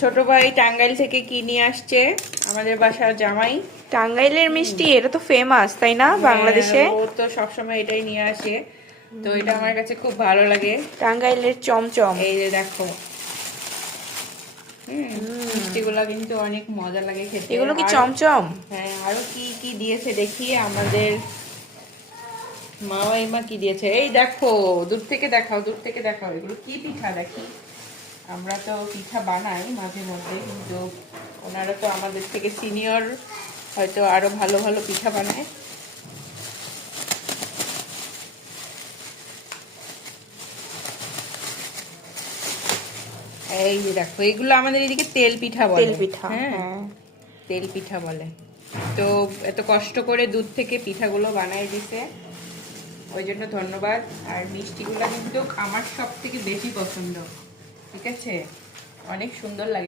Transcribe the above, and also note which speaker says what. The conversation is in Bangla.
Speaker 1: ছোট ভাই টাঙ্গাইল থেকে কি নিয়ে আসছে? আমাদের বাসার জামাই।
Speaker 2: টাঙ্গাইলের মিষ্টি এটা তো ফেমাস তাই না? বাংলাদেশে?
Speaker 1: হ্যাঁ, ও তো সবসময় এটাই নিয়ে আসে। তো এটা আমার কাছে খুব ভালো লাগে।
Speaker 2: টাঙ্গাইলের চমচম।
Speaker 1: এই যে দেখো। মিষ্টিগুলো কিন্তু অনেক মজা লাগে খেতে।
Speaker 2: এগুলো কি চমচম?
Speaker 1: হ্যাঁ আরও কি কি দিয়েছে দেখি? আমাদের মা কি দিয়েছে? এই দেখো দূর থেকে দেখাও দূর থেকে দেখাও। এগুলো কি পিঠা দেখি? আমরা তো পিঠা বানাই মাঝে মধ্যে কিন্তু ওনারা তো আমাদের থেকে সিনিয়র হয়তো আরও ভালো ভালো পিঠা বানায়। এই যে দেখো এগুলো আমাদের এদিকে তেল পিঠা বলে।
Speaker 2: তেল পিঠা
Speaker 1: হ্যাঁ
Speaker 2: হ্যাঁ।
Speaker 1: তেল পিঠা বলে। তো এত কষ্ট করে দুধ থেকে পিঠাগুলো বানাই দিছে। ওই জন্য ধন্যবাদ। আর মিষ্টিগুলো কিন্তু আমার সব থেকে বেশি পছন্দ। ঠিক আছে? অনেক সুন্দর লাগে।